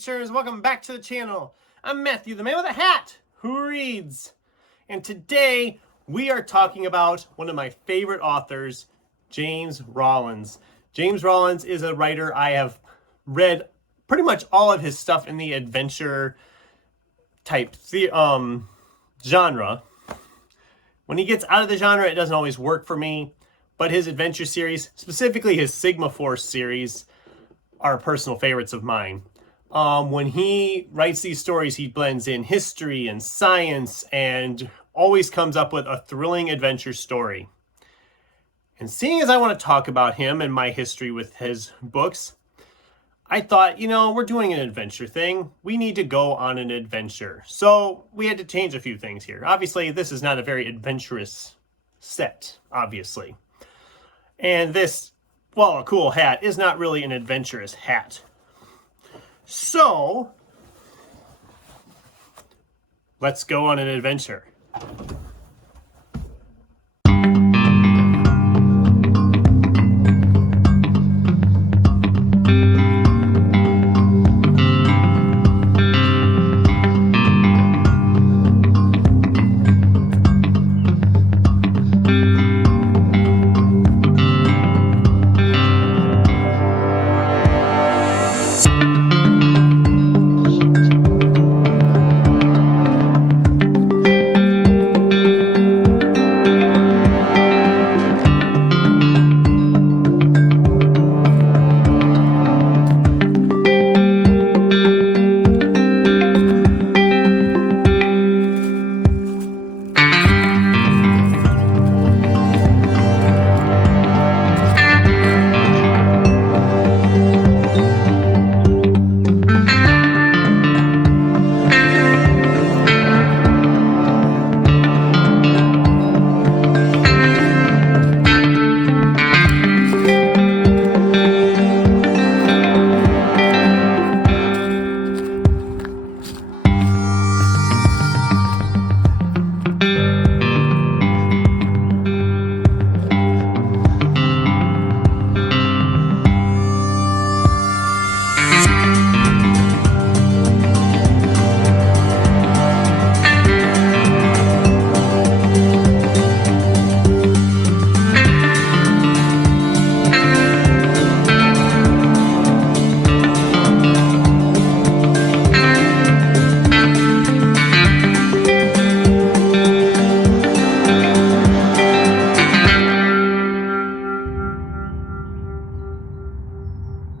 adventurers, welcome back to the channel. I'm Matthew, the man with a hat who reads. And today we are talking about one of my favorite authors, James Rollins. James Rollins is a writer. I have read pretty much all of his stuff in the adventure type genre. When he gets out of the genre, it doesn't always work for me, but his adventure series, specifically his Sigma Force series, are personal favorites of mine. When he writes these stories, he blends in history and science and always comes up with a thrilling adventure story. And seeing as I want to talk about him and my history with his books, I thought, we're doing an adventure thing. We need to go on an adventure. So we had to change a few things here. Obviously, this is not a very adventurous set, obviously. And this, well, a cool hat is not really an adventurous hat. So, let's go on an adventure.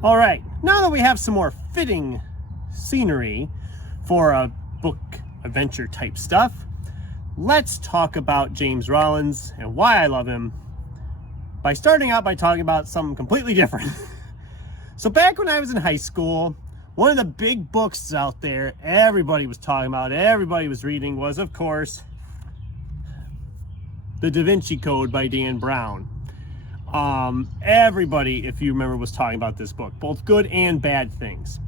All right, now that we have some more fitting scenery for a book adventure type stuff, let's talk about James Rollins and why I love him by starting out by talking about something completely different. So back when I was in high school, one of the big books out there everybody was talking about, everybody was reading was, of course, The Da Vinci Code by Dan Brown. Everybody, if you remember, was talking about this book, both good and bad things.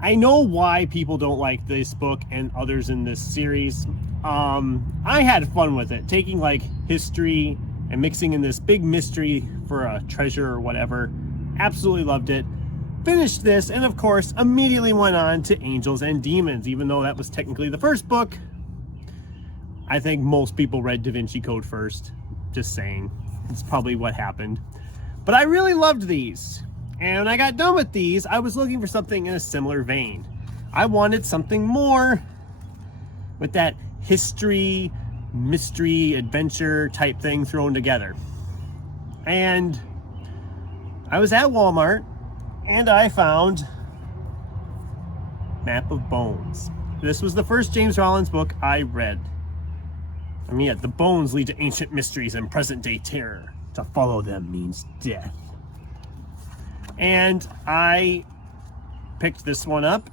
I know why people don't like this book and others in this series. I had fun with it, taking like history and mixing in this big mystery for a treasure or whatever. Absolutely loved it. Finished this, and of course, immediately went on to Angels and Demons, even though that was technically the first book. I think most people read Da Vinci Code first. Just saying. It's probably what happened. But I really loved these. And when I got done with these, I was looking for something in a similar vein. I wanted something more with that history, mystery, adventure type thing thrown together. And I was at Walmart and I found Map of Bones. This was the first James Rollins book I read. I mean, the bones lead to ancient mysteries and present-day terror. To follow them means death. And I picked this one up,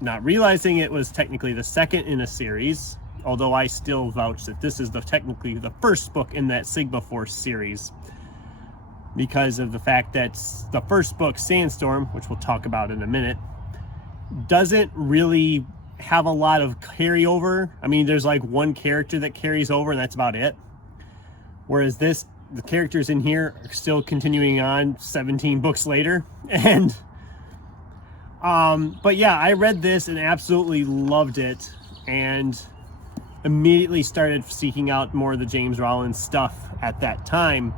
not realizing it was technically the second in a series, although I still vouch that this is technically the first book in that Sigma Force series, because of the fact that the first book, Sandstorm, which we'll talk about in a minute, doesn't really have a lot of carryover. I mean, there's like one character that carries over and that's about it. Whereas this, the characters in here are still continuing on 17 books later. And But yeah, I read this and absolutely loved it, and immediately started seeking out more of the James Rollins stuff at that time.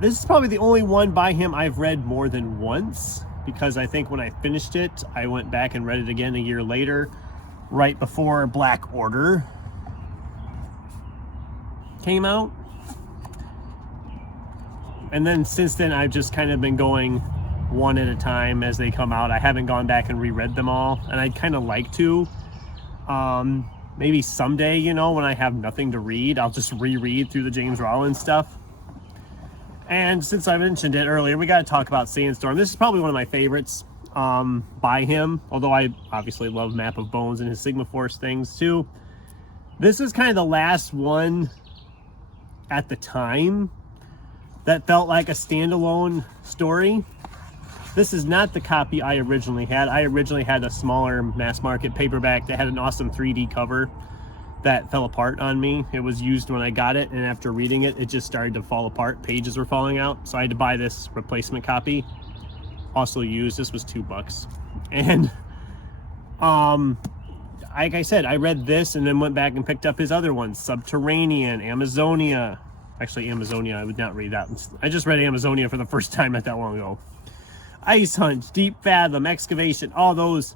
This is probably the only one by him I've read more than once, because I think when I finished it, I went back and read it again a year later, right before Black Order came out. And then since then, I've just kind of been going one at a time as they come out. I haven't gone back and reread them all, and I'd kind of like to. Maybe someday, you know, when I have nothing to read, I'll just reread through the James Rollins stuff. And since I mentioned it earlier, we got to talk about Sandstorm. This is probably one of my favorites by him, although I obviously love Map of Bones and his Sigma Force things too. This is kind of the last one at the time that felt like a standalone story. This is not the copy I originally had. I originally had a smaller mass market paperback that had an awesome 3D cover that fell apart on me. It was used when I got it, and after reading it, it just started to fall apart. Pages were falling out, so I had to buy this replacement copy. Also used. This was $2. And like I said, I read this and then went back and picked up his other ones, Subterranean, Amazonia. Actually, Amazonia, I would not read that. I just read Amazonia for the first time not that long ago. Ice Hunt, Deep Fathom, Excavation, all those.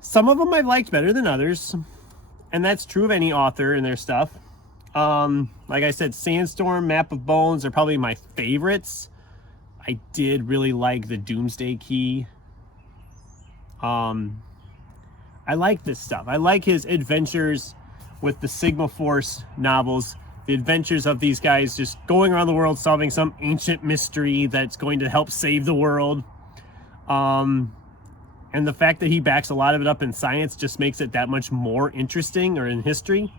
Some of them I've liked better than others, and that's true of any author and their stuff. Like I said, Sandstorm, Map of Bones are probably my favorites. I did really like the Doomsday Key. I like this stuff. I like his adventures with the Sigma Force novels. The adventures of these guys just going around the world solving some ancient mystery that's going to help save the world. And the fact that he backs a lot of it up in science just makes it that much more interesting, or in history.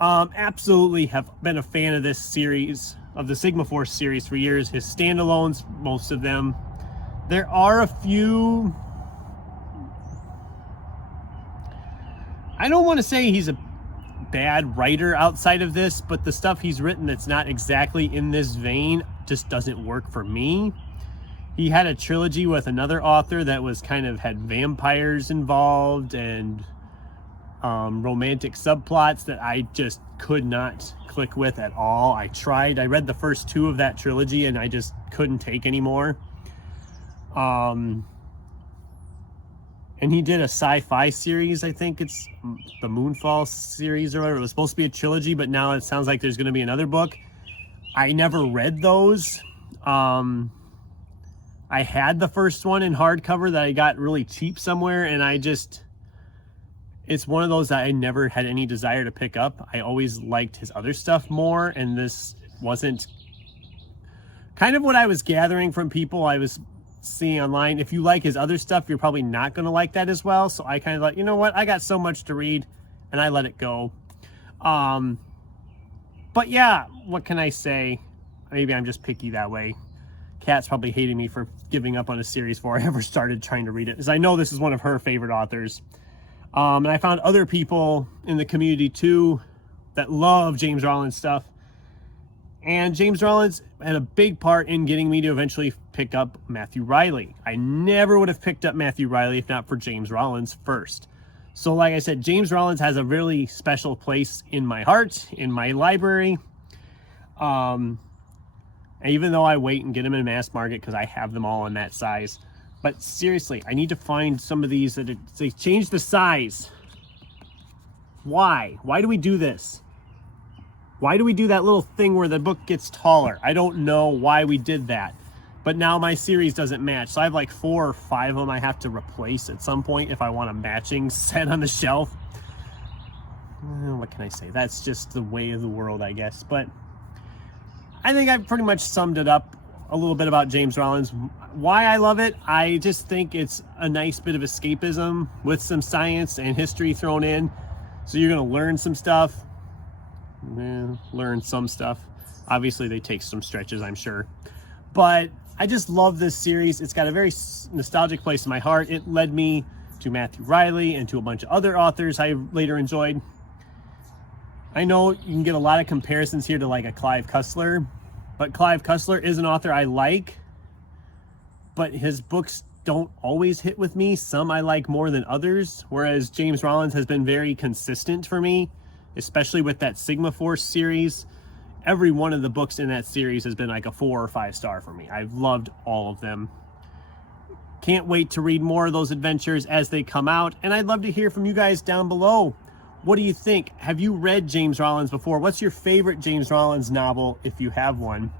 Absolutely have been a fan of this series, of the Sigma Force series for years. His standalones, most of them. There are a few... I don't want to say he's a bad writer outside of this, but the stuff he's written that's not exactly in this vein just doesn't work for me. He had a trilogy with another author that was kind of had vampires involved and romantic subplots that I just could not click with at all. I tried. I read the first two of that trilogy and I just couldn't take anymore. And he did a sci-fi series, I think it's the Moonfall series or whatever. It was supposed to be a trilogy, but now it sounds like there's going to be another book. I never read those. I had the first one in hardcover that I got really cheap somewhere, and it's one of those that I never had any desire to pick up. I always liked his other stuff more, and this wasn't kind of what I was gathering from people I was seeing online. If you like his other stuff, you're probably not going to like that as well. So I kind of like, you know what, I got so much to read, and I let it go. But yeah, what can I say? Maybe I'm just picky that way. Kat's probably hated me for giving up on a series before I ever started trying to read it, because I know this is one of her favorite authors. And I found other people in the community too that love James Rollins stuff. And James Rollins had a big part in getting me to eventually pick up Matthew Reilly. I never would have picked up Matthew Reilly if not for James Rollins first. So like I said, James Rollins has a really special place in my heart, in my library. And even though I wait and get them in mass market because I have them all in that size. But seriously, I need to find some of these that they change the size. Why? Why do we do this? Why do we do that little thing where the book gets taller? I don't know why we did that. But now my series doesn't match. So I have like 4 or 5 of them I have to replace at some point if I want a matching set on the shelf. What can I say? That's just the way of the world, I guess. But I think I've pretty much summed it up a little bit about James Rollins. Why I love it, I just think it's a nice bit of escapism with some science and history thrown in. So you're going to learn some stuff. Learn some stuff. Obviously they take some stretches, I'm sure, but I just love this series. It's got a very nostalgic place in my heart. It led me to Matthew Reilly and to a bunch of other authors I later enjoyed. I know you can get a lot of comparisons here to like a Clive Cussler, but Clive Cussler is an author I like, but his books don't always hit with me. Some I like more than others, whereas James Rollins has been very consistent for me, especially with that Sigma Force series. Every one of the books in that series has been like a 4 or 5 star for me. I've loved all of them. Can't wait to read more of those adventures as they come out, and I'd love to hear from you guys down below. What do you think? Have you read James Rollins before? What's your favorite James Rollins novel, if you have one?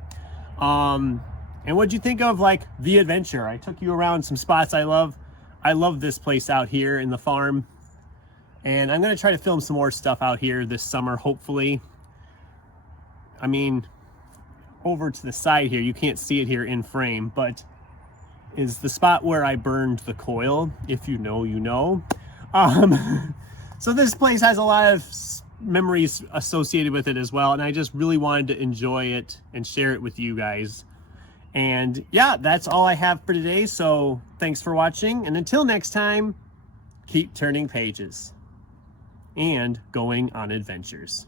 And what'd you think of like The Adventure? I took you around some spots I love. I love this place out here in the farm. And I'm going to try to film some more stuff out here this summer, hopefully. I mean, over to the side here, you can't see it here in frame, but is the spot where I burned the coil. If you know, you know. So this place has a lot of memories associated with it as well, and I just really wanted to enjoy it and share it with you guys. And yeah, that's all I have for today. So thanks for watching. And until next time, keep turning pages and going on adventures.